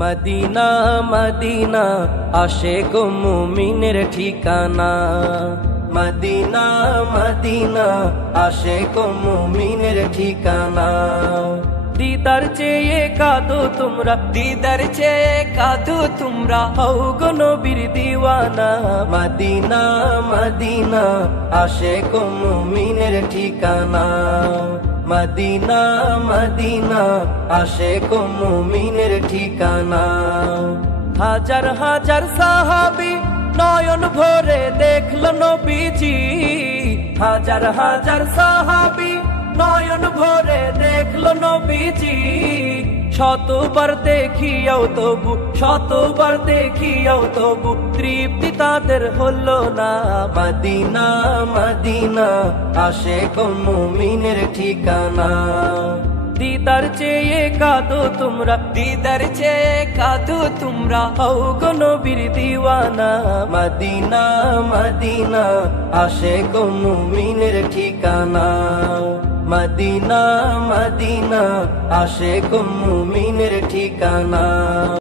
Medina Medina Ashiq মুমিনের ঠিকানা। Medina Medina Ashiq মুমিনের ঠিকানা। দিদার চেয়ে কাঁদো তোমরা, দিদার চেয়ে কাঁদো তোমরা, হও গো নবীর দিওয়ানা। মদিনা মদিনা আশিক মুমিনের ঠিকানা। মদিনা মদিনা আশিক মুমিনের ঠিকানা। হাজার হাজার সাহাবী নয়ন ভরে দেখলো নবীজি। হাজার হাজার সাহাবী নয়ন ভরে দেখলো নবীজি। শতবার দেখিয়াও তবু, শতবার দেখিয়াও তবু তৃপ্তি তাদের হলো না। মদিনা মদিনা আশিক মুমিনের ঠিকানা। দিদার চেয়ে কাঁদো তোমরা, দিদার চেয়ে কাঁদো তোমরা, হও গো নবীর দিওয়ানা। মদিনা মদিনা আশিক মুমিনের ঠিকানা। মদিনা মদিনা আশিক মুমিনের ঠিকানা।